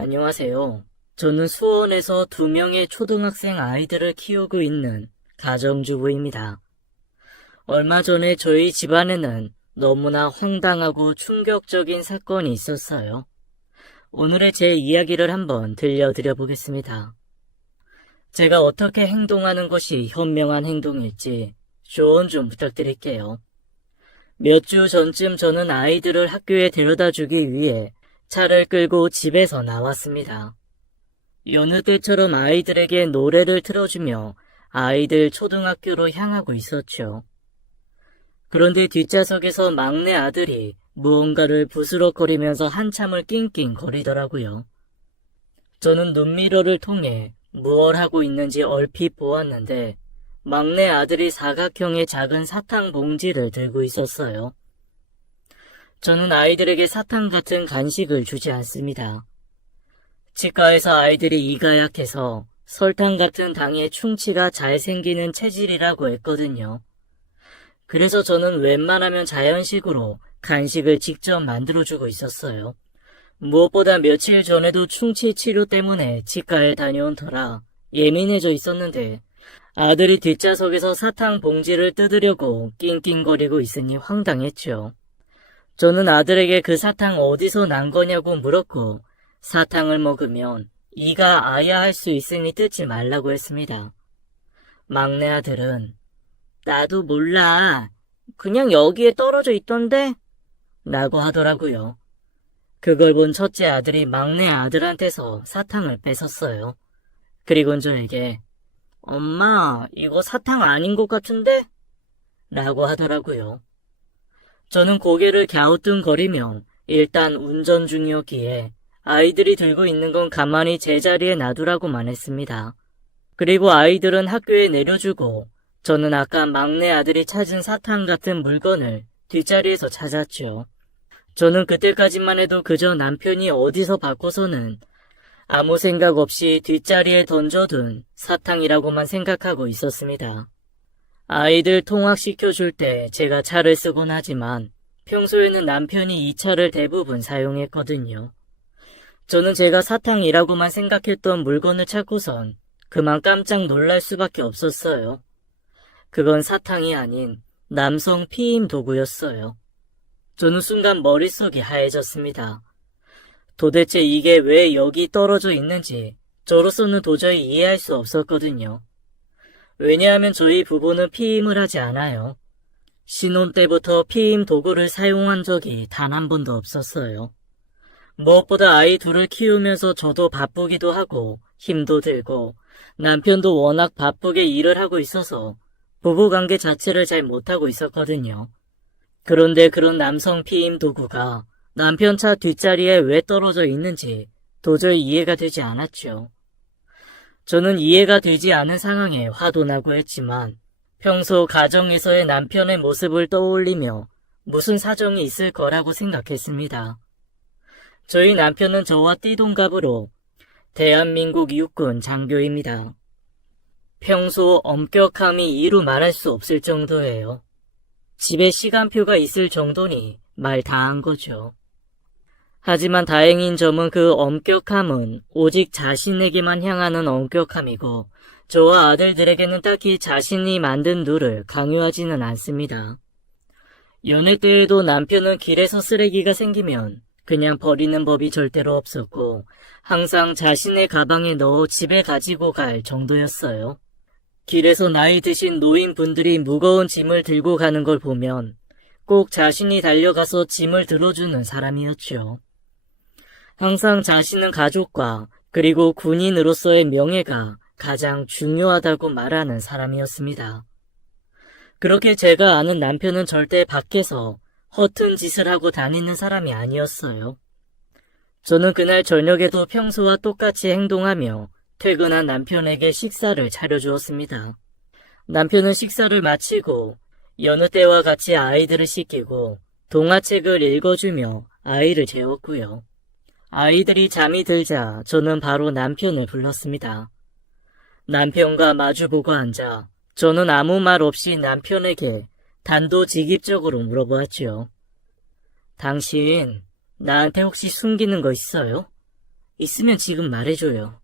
안녕하세요. 저는 수원에서 2명의 초등학생 아이들을 키우고 있는 가정주부입니다. 얼마 전에 저희 집안에는 너무나 황당하고 충격적인 사건이 있었어요. 오늘의 제 이야기를 한번 들려드려 보겠습니다. 제가 어떻게 행동하는 것이 현명한 행동일지 조언 좀 부탁드릴게요. 몇 주 전쯤 저는 아이들을 학교에 데려다 주기 위해 차를 끌고 집에서 나왔습니다. 여느 때처럼 아이들에게 노래를 틀어주며 아이들 초등학교로 향하고 있었죠. 그런데 뒷좌석에서 막내 아들이 무언가를 부스럭거리면서 한참을 낑낑거리더라고요. 저는 눈미러를 통해 무얼 하고 있는지 얼핏 보았는데 막내 아들이 사각형의 작은 사탕 봉지를 들고 있었어요. 저는 아이들에게 사탕 같은 간식을 주지 않습니다. 치과에서 아이들이 이가 약해서 설탕 같은 당에 충치가 잘 생기는 체질이라고 했거든요. 그래서 저는 웬만하면 자연식으로 간식을 직접 만들어주고 있었어요. 무엇보다 며칠 전에도 충치 치료 때문에 치과에 다녀온 터라 예민해져 있었는데 아들이 뒷좌석에서 사탕 봉지를 뜯으려고 낑낑거리고 있으니 황당했죠. 저는 아들에게 그 사탕 어디서 난 거냐고 물었고 사탕을 먹으면 이가 아야할 수 있으니 뜯지 말라고 했습니다. 막내 아들은 나도 몰라. 그냥 여기에 떨어져 있던데? 라고 하더라고요. 그걸 본 첫째 아들이 막내 아들한테서 사탕을 뺏었어요. 그리곤 저에게 엄마, 이거 사탕 아닌 것 같은데? 라고 하더라고요. 저는 고개를 갸우뚱거리며 일단 운전 중이었기에 아이들이 들고 있는 건 가만히 제자리에 놔두라고만 했습니다. 그리고 아이들은 학교에 내려주고 저는 아까 막내 아들이 찾은 사탕 같은 물건을 뒷자리에서 찾았죠. 저는 그때까지만 해도 그저 남편이 어디서 바꿔서는 아무 생각 없이 뒷자리에 던져둔 사탕이라고만 생각하고 있었습니다. 아이들 통학시켜줄 때 제가 차를 쓰곤 하지만 평소에는 남편이 이 차를 대부분 사용했거든요. 저는 제가 사탕이라고만 생각했던 물건을 찾고선 그만 깜짝 놀랄 수밖에 없었어요. 그건 사탕이 아닌 남성 피임 도구였어요. 저는 순간 머릿속이 하얘졌습니다. 도대체 이게 왜 여기 떨어져 있는지 저로서는 도저히 이해할 수 없었거든요. 왜냐하면 저희 부부는 피임을 하지 않아요. 신혼 때부터 피임 도구를 사용한 적이 단 한 번도 없었어요. 무엇보다 아이 둘을 키우면서 저도 바쁘기도 하고 힘도 들고 남편도 워낙 바쁘게 일을 하고 있어서 부부관계 자체를 잘 못하고 있었거든요. 그런데 그런 남성 피임 도구가 남편 차 뒷자리에 왜 떨어져 있는지 도저히 이해가 되지 않았죠. 저는 이해가 되지 않은 상황에 화도 나고 했지만 평소 가정에서의 남편의 모습을 떠올리며 무슨 사정이 있을 거라고 생각했습니다. 저희 남편은 저와 띠동갑으로 대한민국 육군 장교입니다. 평소 엄격함이 이루 말할 수 없을 정도예요. 집에 시간표가 있을 정도니 말 다 한 거죠. 하지만 다행인 점은 그 엄격함은 오직 자신에게만 향하는 엄격함이고 저와 아들들에게는 딱히 자신이 만든 룰을 강요하지는 않습니다. 연애 때에도 남편은 길에서 쓰레기가 생기면 그냥 버리는 법이 절대로 없었고 항상 자신의 가방에 넣어 집에 가지고 갈 정도였어요. 길에서 나이 드신 노인분들이 무거운 짐을 들고 가는 걸 보면 꼭 자신이 달려가서 짐을 들어주는 사람이었죠. 항상 자신은 가족과 그리고 군인으로서의 명예가 가장 중요하다고 말하는 사람이었습니다. 그렇게 제가 아는 남편은 절대 밖에서 허튼 짓을 하고 다니는 사람이 아니었어요. 저는 그날 저녁에도 평소와 똑같이 행동하며 퇴근한 남편에게 식사를 차려주었습니다. 남편은 식사를 마치고 여느 때와 같이 아이들을 씻기고 동화책을 읽어주며 아이를 재웠고요. 아이들이 잠이 들자 저는 바로 남편을 불렀습니다. 남편과 마주보고 앉아 저는 아무 말 없이 남편에게 단도직입적으로 물어보았죠. 당신 나한테 혹시 숨기는 거 있어요? 있으면 지금 말해줘요.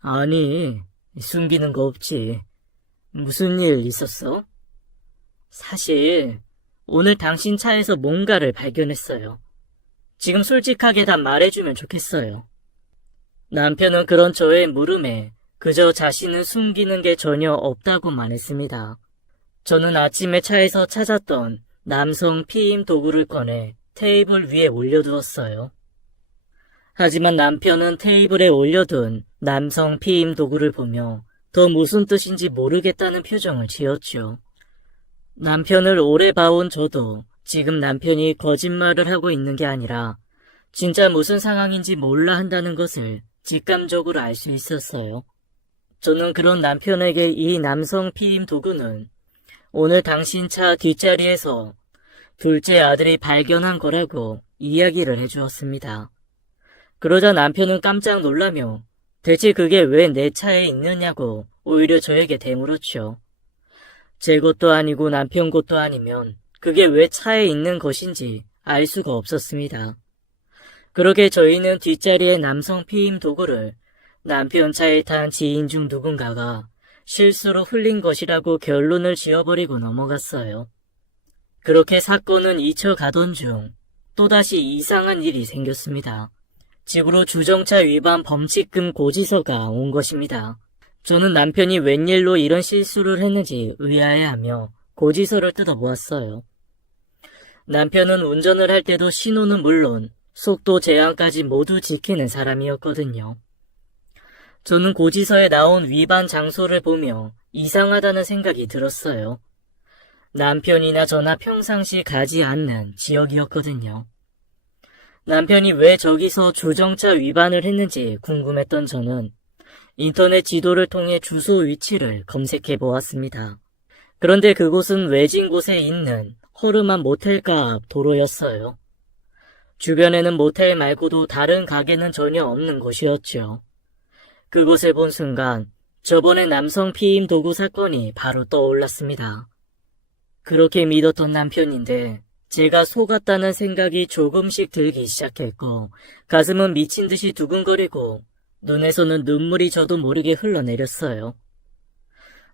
아니, 숨기는 거 없지. 무슨 일 있었어? 사실 오늘 당신 차에서 뭔가를 발견했어요. 지금 솔직하게 다 말해주면 좋겠어요. 남편은 그런 저의 물음에 그저 자신은 숨기는 게 전혀 없다고만 했습니다. 저는 아침에 차에서 찾았던 남성 피임 도구를 꺼내 테이블 위에 올려두었어요. 하지만 남편은 테이블에 올려둔 남성 피임 도구를 보며 더 무슨 뜻인지 모르겠다는 표정을 지었죠. 남편을 오래 봐온 저도 지금 남편이 거짓말을 하고 있는 게 아니라 진짜 무슨 상황인지 몰라 한다는 것을 직감적으로 알 수 있었어요. 저는 그런 남편에게 이 남성 피임 도구는 오늘 당신 차 뒷자리에서 둘째 아들이 발견한 거라고 이야기를 해주었습니다. 그러자 남편은 깜짝 놀라며 대체 그게 왜 내 차에 있느냐고 오히려 저에게 대물었죠. 제 것도 아니고 남편 것도 아니면 그게 왜 차에 있는 것인지 알 수가 없었습니다. 그렇게 저희는 뒷자리의 남성 피임 도구를 남편 차에 탄 지인 중 누군가가 실수로 흘린 것이라고 결론을 지어버리고 넘어갔어요. 그렇게 사건은 잊혀가던 중 또다시 이상한 일이 생겼습니다. 집으로 주정차 위반 범칙금 고지서가 온 것입니다. 저는 남편이 웬일로 이런 실수를 했는지 의아해하며 고지서를 뜯어보았어요. 남편은 운전을 할 때도 신호는 물론 속도 제한까지 모두 지키는 사람이었거든요. 저는 고지서에 나온 위반 장소를 보며 이상하다는 생각이 들었어요. 남편이나 저나 평상시 가지 않는 지역이었거든요. 남편이 왜 저기서 주정차 위반을 했는지 궁금했던 저는 인터넷 지도를 통해 주소 위치를 검색해 보았습니다. 그런데 그곳은 외진 곳에 있는 허름한 모텔가 앞 도로였어요. 주변에는 모텔 말고도 다른 가게는 전혀 없는 곳이었죠. 그곳을 본 순간 저번에 남성 피임 도구 사건이 바로 떠올랐습니다. 그렇게 믿었던 남편인데 제가 속았다는 생각이 조금씩 들기 시작했고 가슴은 미친 듯이 두근거리고 눈에서는 눈물이 저도 모르게 흘러내렸어요.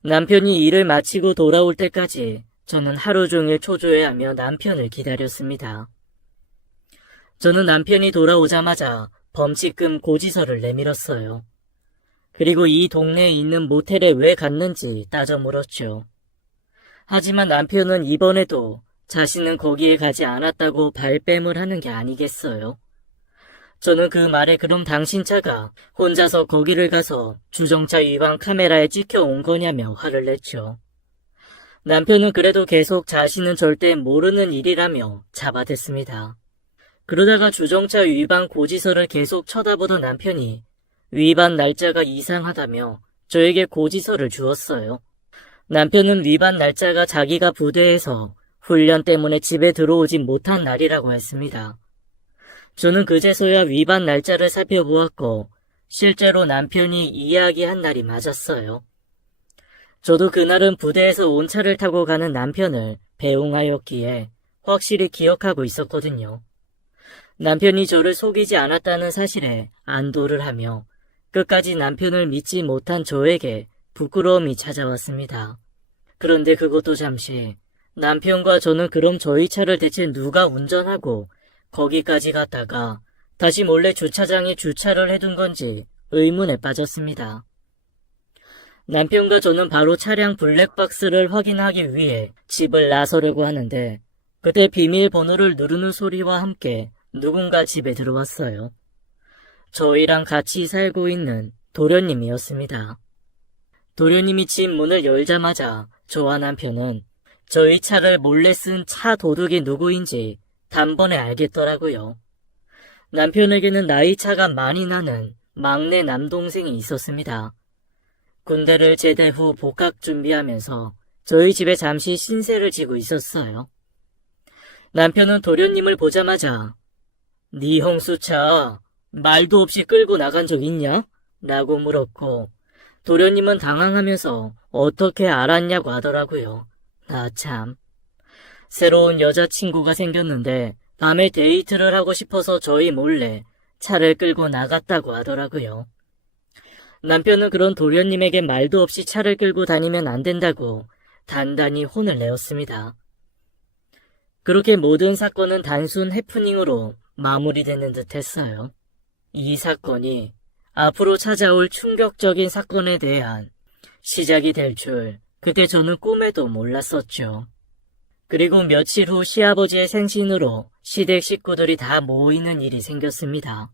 남편이 일을 마치고 돌아올 때까지 저는 하루 종일 초조해하며 남편을 기다렸습니다. 저는 남편이 돌아오자마자 범칙금 고지서를 내밀었어요. 그리고 이 동네에 있는 모텔에 왜 갔는지 따져 물었죠. 하지만 남편은 이번에도 자신은 거기에 가지 않았다고 발뺌을 하는 게 아니겠어요. 저는 그 말에 그럼 당신 차가 혼자서 거기를 가서 주정차 위반 카메라에 찍혀온 거냐며 화를 냈죠. 남편은 그래도 계속 자신은 절대 모르는 일이라며 잡아댔습니다. 그러다가 주정차 위반 고지서를 계속 쳐다보던 남편이 위반 날짜가 이상하다며 저에게 고지서를 주었어요. 남편은 위반 날짜가 자기가 부대에서 훈련 때문에 집에 들어오지 못한 날이라고 했습니다. 저는 그제서야 위반 날짜를 살펴보았고 실제로 남편이 이야기한 날이 맞았어요. 저도 그날은 부대에서 온 차를 타고 가는 남편을 배웅하였기에 확실히 기억하고 있었거든요. 남편이 저를 속이지 않았다는 사실에 안도를 하며 끝까지 남편을 믿지 못한 저에게 부끄러움이 찾아왔습니다. 그런데 그것도 잠시 남편과 저는 그럼 저희 차를 대체 누가 운전하고 거기까지 갔다가 다시 몰래 주차장에 주차를 해둔 건지 의문에 빠졌습니다. 남편과 저는 바로 차량 블랙박스를 확인하기 위해 집을 나서려고 하는데 그때 비밀번호를 누르는 소리와 함께 누군가 집에 들어왔어요. 저희랑 같이 살고 있는 도련님이었습니다. 도련님이 집 문을 열자마자 저와 남편은 저희 차를 몰래 쓴 차 도둑이 누구인지 단번에 알겠더라고요. 남편에게는 나이 차가 많이 나는 막내 남동생이 있었습니다. 군대를 제대 후 복학 준비하면서 저희 집에 잠시 신세를 지고 있었어요. 남편은 도련님을 보자마자 네 형수차 말도 없이 끌고 나간 적 있냐? 라고 물었고 도련님은 당황하면서 어떻게 알았냐고 하더라고요. 나 참. 새로운 여자친구가 생겼는데 밤에 데이트를 하고 싶어서 저희 몰래 차를 끌고 나갔다고 하더라고요. 남편은 그런 도련님에게 말도 없이 차를 끌고 다니면 안 된다고 단단히 혼을 내었습니다. 그렇게 모든 사건은 단순 해프닝으로 마무리되는 듯 했어요. 이 사건이 앞으로 찾아올 충격적인 사건에 대한 시작이 될 줄 그때 저는 꿈에도 몰랐었죠. 그리고 며칠 후 시아버지의 생신으로 시댁 식구들이 다 모이는 일이 생겼습니다.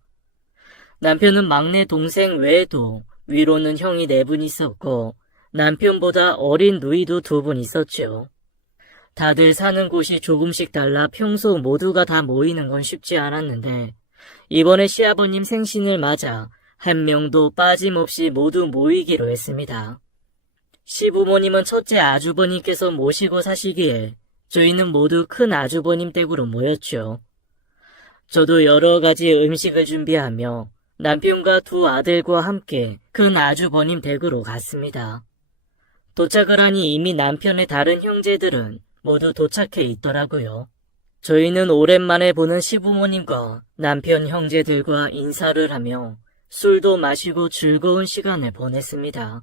남편은 막내 동생 외에도 위로는 형이 4분 있었고 남편보다 어린 누이도 2분 있었죠. 다들 사는 곳이 조금씩 달라 평소 모두가 다 모이는 건 쉽지 않았는데 이번에 시아버님 생신을 맞아 한 명도 빠짐없이 모두 모이기로 했습니다. 시부모님은 첫째 아주버님께서 모시고 사시기에 저희는 모두 큰 아주버님 댁으로 모였죠. 저도 여러 가지 음식을 준비하며 남편과 2 아들과 함께 큰 아주버님 댁으로 갔습니다. 도착을 하니 이미 남편의 다른 형제들은 모두 도착해 있더라고요. 저희는 오랜만에 보는 시부모님과 남편 형제들과 인사를 하며 술도 마시고 즐거운 시간을 보냈습니다.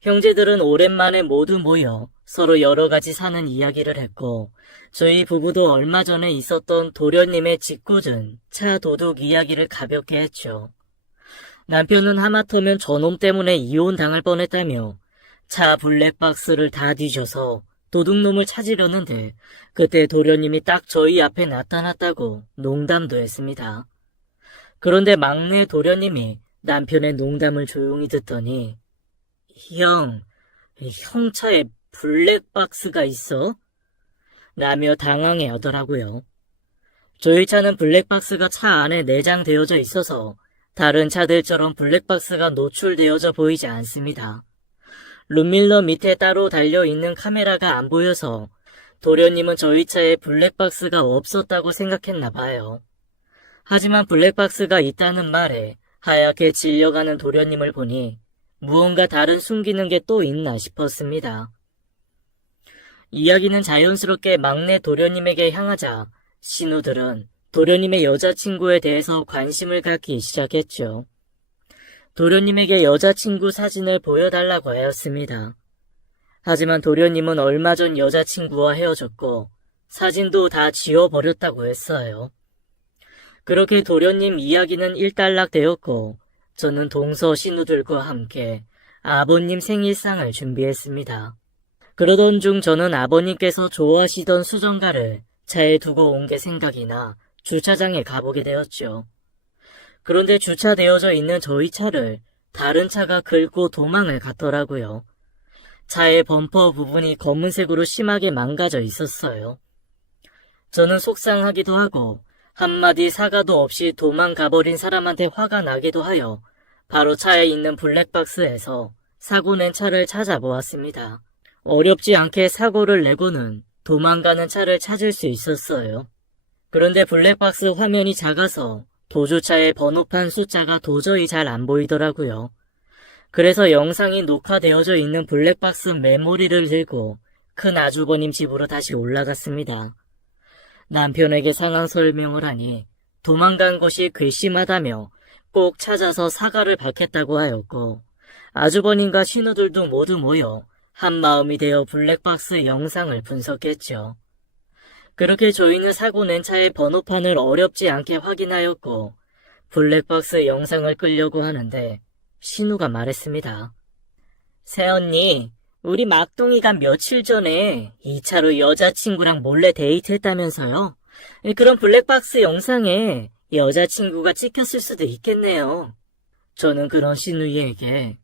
형제들은 오랜만에 모두 모여 서로 여러 가지 사는 이야기를 했고 저희 부부도 얼마 전에 있었던 도련님의 짓궂은 차 도둑 이야기를 가볍게 했죠. 남편은 하마터면 저놈 때문에 이혼당할 뻔했다며 차 블랙박스를 다 뒤져서 도둑놈을 찾으려는데 그때 도련님이 딱 저희 앞에 나타났다고 농담도 했습니다. 그런데 막내 도련님이 남편의 농담을 조용히 듣더니 형 차에 블랙박스가 있어? 라며 당황해 하더라고요. 저희 차는 블랙박스가 차 안에 내장되어져 있어서 다른 차들처럼 블랙박스가 노출되어져 보이지 않습니다. 룸밀러 밑에 따로 달려있는 카메라가 안 보여서 도련님은 저희 차에 블랙박스가 없었다고 생각했나 봐요. 하지만 블랙박스가 있다는 말에 하얗게 질려가는 도련님을 보니 무언가 다른 숨기는 게 또 있나 싶었습니다. 이야기는 자연스럽게 막내 도련님에게 향하자 신우들은 도련님의 여자친구에 대해서 관심을 갖기 시작했죠. 도련님에게 여자친구 사진을 보여달라고 하였습니다. 하지만 도련님은 얼마 전 여자친구와 헤어졌고 사진도 다 지워버렸다고 했어요. 그렇게 도련님 이야기는 일단락되었고 저는 동서 신우들과 함께 아버님 생일상을 준비했습니다. 그러던 중 저는 아버님께서 좋아하시던 수정가를 차에 두고 온 게 생각이 나 주차장에 가보게 되었죠. 그런데 주차되어져 있는 저희 차를 다른 차가 긁고 도망을 갔더라고요. 차의 범퍼 부분이 검은색으로 심하게 망가져 있었어요. 저는 속상하기도 하고 한마디 사과도 없이 도망가버린 사람한테 화가 나기도 하여 바로 차에 있는 블랙박스에서 사고 낸 차를 찾아보았습니다. 어렵지 않게 사고를 내고는 도망가는 차를 찾을 수 있었어요. 그런데 블랙박스 화면이 작아서 도주차의 번호판 숫자가 도저히 잘 안 보이더라고요. 그래서 영상이 녹화되어져 있는 블랙박스 메모리를 들고 큰 아주버님 집으로 다시 올라갔습니다. 남편에게 상황 설명을 하니 도망간 것이 괘씸하다며 꼭 찾아서 사과를 받겠다고 하였고 아주버님과 신우들도 모두 모여 한마음이 되어 블랙박스 영상을 분석했죠. 그렇게 저희는 사고 낸 차의 번호판을 어렵지 않게 확인하였고 블랙박스 영상을 끌려고 하는데 신우가 말했습니다. 새언니, 우리 막둥이가 며칠 전에 이 차로 여자친구랑 몰래 데이트했다면서요? 그럼 블랙박스 영상에 여자친구가 찍혔을 수도 있겠네요. 저는 그런 신우이에게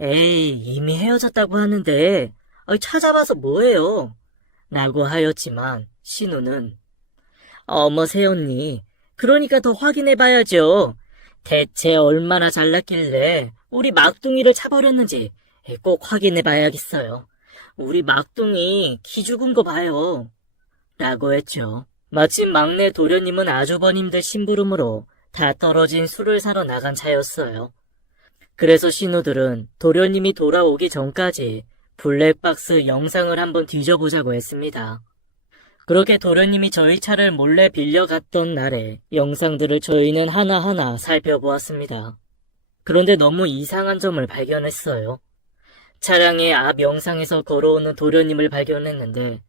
에이, 이미 헤어졌다고 하는데 찾아봐서 뭐해요? 라고 하였지만 신우는 어머 새언니, 그러니까 더 확인해봐야죠. 대체 얼마나 잘났길래 우리 막둥이를 차버렸는지 꼭 확인해봐야겠어요. 우리 막둥이 기 죽은 거 봐요. 라고 했죠. 마침 막내 도련님은 아주버님들 심부름으로 다 떨어진 술을 사러 나간 차였어요. 그래서 신우들은 도련님이 돌아오기 전까지 블랙박스 영상을 한번 뒤져보자고 했습니다. 그렇게 도련님이 저희 차를 몰래 빌려갔던 날의 영상들을 저희는 하나하나 살펴보았습니다. 그런데 너무 이상한 점을 발견했어요. 차량의 앞 영상에서 걸어오는 도련님을 발견했는데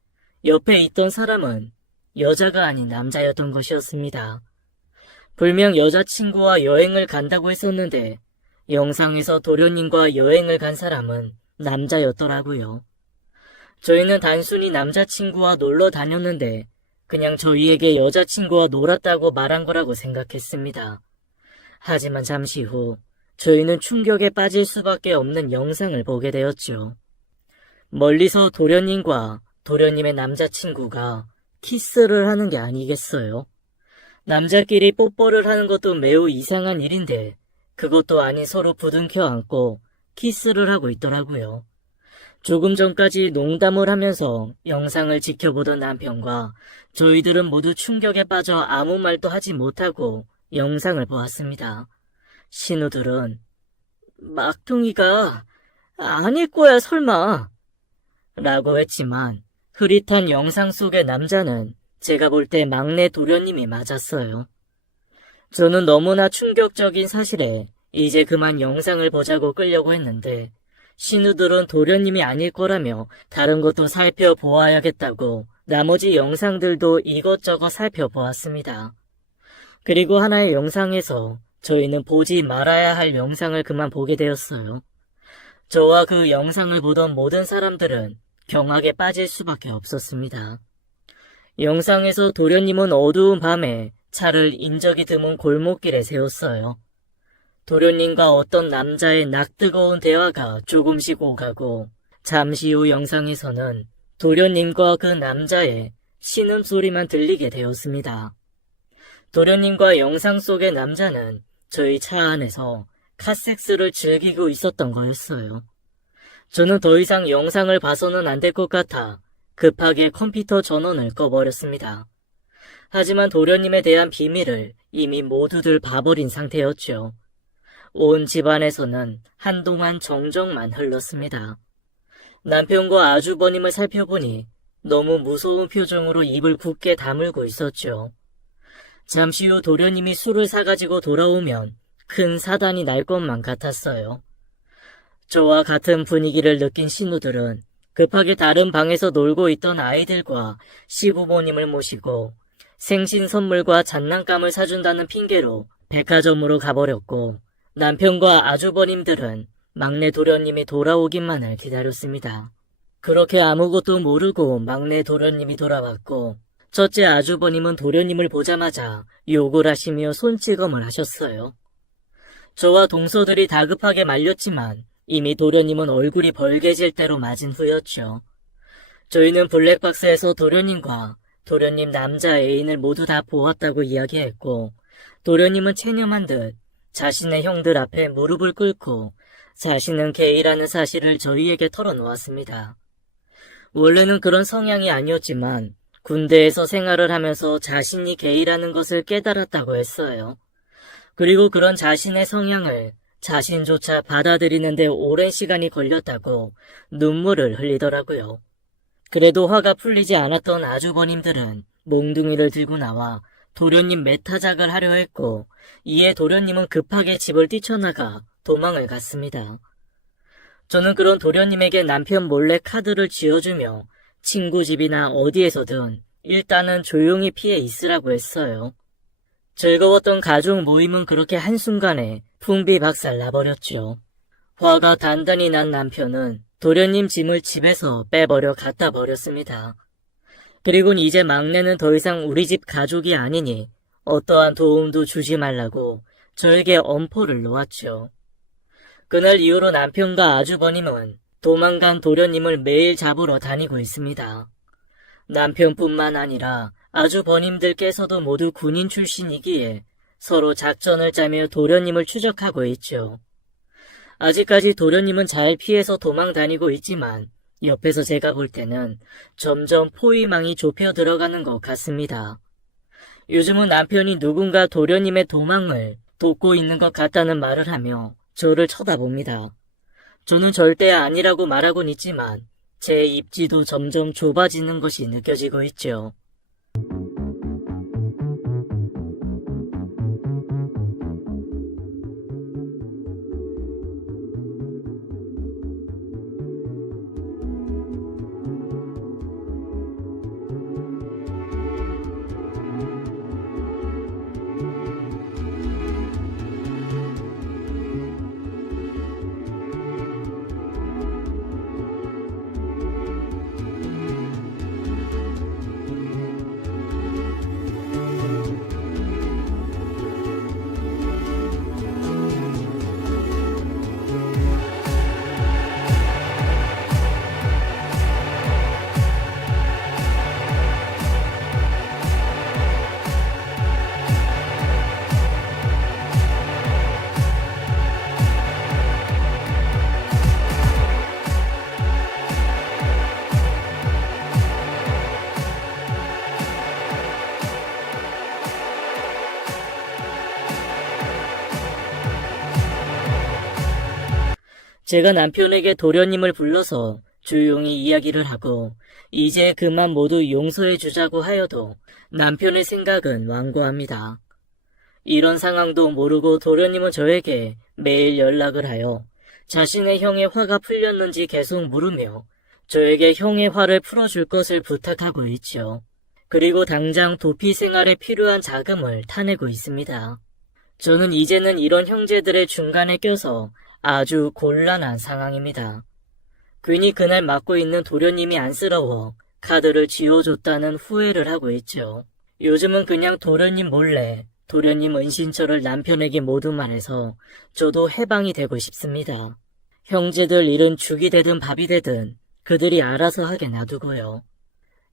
옆에 있던 사람은 여자가 아닌 남자였던 것이었습니다. 분명 여자친구와 여행을 간다고 했었는데 영상에서 도련님과 여행을 간 사람은 남자였더라고요. 저희는 단순히 남자친구와 놀러 다녔는데 그냥 저희에게 여자친구와 놀았다고 말한 거라고 생각했습니다. 하지만 잠시 후 저희는 충격에 빠질 수밖에 없는 영상을 보게 되었죠. 멀리서 도련님과 도련님의 남자친구가 키스를 하는 게 아니겠어요? 남자끼리 뽀뽀를 하는 것도 매우 이상한 일인데 그것도 아닌 서로 부둥켜 안고 키스를 하고 있더라고요. 조금 전까지 농담을 하면서 영상을 지켜보던 남편과 저희들은 모두 충격에 빠져 아무 말도 하지 못하고 영상을 보았습니다. 신우들은 막둥이가 아닐 거야 설마 라고 했지만 흐릿한 영상 속의 남자는 제가 볼 때 막내 도련님이 맞았어요. 저는 너무나 충격적인 사실에 이제 그만 영상을 보자고 끌려고 했는데 신우들은 도련님이 아닐 거라며 다른 것도 살펴보아야겠다고 나머지 영상들도 이것저것 살펴보았습니다. 그리고 하나의 영상에서 저희는 보지 말아야 할 영상을 그만 보게 되었어요. 저와 그 영상을 보던 모든 사람들은 경악에 빠질 수밖에 없었습니다. 영상에서 도련님은 어두운 밤에 차를 인적이 드문 골목길에 세웠어요. 도련님과 어떤 남자의 낙뜨거운 대화가 조금씩 오가고 잠시 후 영상에서는 도련님과 그 남자의 신음소리만 들리게 되었습니다. 도련님과 영상 속의 남자는 저희 차 안에서 카섹스를 즐기고 있었던 거였어요. 저는 더 이상 영상을 봐서는 안 될 것 같아 급하게 컴퓨터 전원을 꺼버렸습니다. 하지만 도련님에 대한 비밀을 이미 모두들 봐버린 상태였죠. 온 집안에서는 한동안 정적만 흘렀습니다. 남편과 아주버님을 살펴보니 너무 무서운 표정으로 입을 굳게 다물고 있었죠. 잠시 후 도련님이 술을 사가지고 돌아오면 큰 사단이 날 것만 같았어요. 저와 같은 분위기를 느낀 신우들은 급하게 다른 방에서 놀고 있던 아이들과 시부모님을 모시고 생신 선물과 장난감을 사준다는 핑계로 백화점으로 가버렸고 남편과 아주버님들은 막내 도련님이 돌아오기만을 기다렸습니다. 그렇게 아무것도 모르고 막내 도련님이 돌아왔고 첫째 아주버님은 도련님을 보자마자 욕을 하시며 손찌검을 하셨어요. 저와 동서들이 다급하게 말렸지만 이미 도련님은 얼굴이 벌개질 대로 맞은 후였죠. 저희는 블랙박스에서 도련님과 도련님 남자 애인을 모두 다 보았다고 이야기했고 도련님은 체념한 듯 자신의 형들 앞에 무릎을 꿇고 자신은 게이라는 사실을 저희에게 털어놓았습니다. 원래는 그런 성향이 아니었지만 군대에서 생활을 하면서 자신이 게이라는 것을 깨달았다고 했어요. 그리고 그런 자신의 성향을 자신조차 받아들이는데 오랜 시간이 걸렸다고 눈물을 흘리더라고요. 그래도 화가 풀리지 않았던 아주버님들은 몽둥이를 들고 나와 도련님 매타작을 하려 했고 이에 도련님은 급하게 집을 뛰쳐나가 도망을 갔습니다. 저는 그런 도련님에게 남편 몰래 카드를 쥐어주며 친구 집이나 어디에서든 일단은 조용히 피해 있으라고 했어요. 즐거웠던 가족 모임은 그렇게 한순간에 풍비박살 나버렸죠. 화가 단단히 난 남편은 도련님 짐을 집에서 빼버려 갖다 버렸습니다. 그리곤 이제 막내는 더 이상 우리 집 가족이 아니니 어떠한 도움도 주지 말라고 저에게 엄포를 놓았죠. 그날 이후로 남편과 아주버님은 도망간 도련님을 매일 잡으러 다니고 있습니다. 남편뿐만 아니라 아주버님들께서도 모두 군인 출신이기에 서로 작전을 짜며 도련님을 추적하고 있죠. 아직까지 도련님은 잘 피해서 도망 다니고 있지만 옆에서 제가 볼 때는 점점 포위망이 좁혀 들어가는 것 같습니다. 요즘은 남편이 누군가 도련님의 도망을 돕고 있는 것 같다는 말을 하며 저를 쳐다봅니다. 저는 절대 아니라고 말하곤 있지만 제 입지도 점점 좁아지는 것이 느껴지고 있죠. 제가 남편에게 도련님을 불러서 조용히 이야기를 하고 이제 그만 모두 용서해 주자고 하여도 남편의 생각은 완고합니다. 이런 상황도 모르고 도련님은 저에게 매일 연락을 하여 자신의 형의 화가 풀렸는지 계속 물으며 저에게 형의 화를 풀어줄 것을 부탁하고 있죠. 그리고 당장 도피 생활에 필요한 자금을 타내고 있습니다. 저는 이제는 이런 형제들의 중간에 껴서 아주 곤란한 상황입니다. 괜히 그날 맡고 있는 도련님이 안쓰러워 카드를 지워줬다는 후회를 하고 있죠. 요즘은 그냥 도련님 몰래 도련님 은신처를 남편에게 모두 말해서 저도 해방이 되고 싶습니다. 형제들 일은 죽이 되든 밥이 되든 그들이 알아서 하게 놔두고요.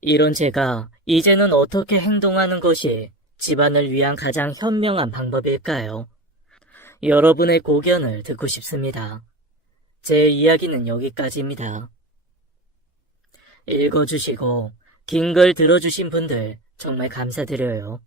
이런 제가 이제는 어떻게 행동하는 것이 집안을 위한 가장 현명한 방법일까요? 여러분의 고견을 듣고 싶습니다. 제 이야기는 여기까지입니다. 읽어주시고 긴 글 들어주신 분들 정말 감사드려요.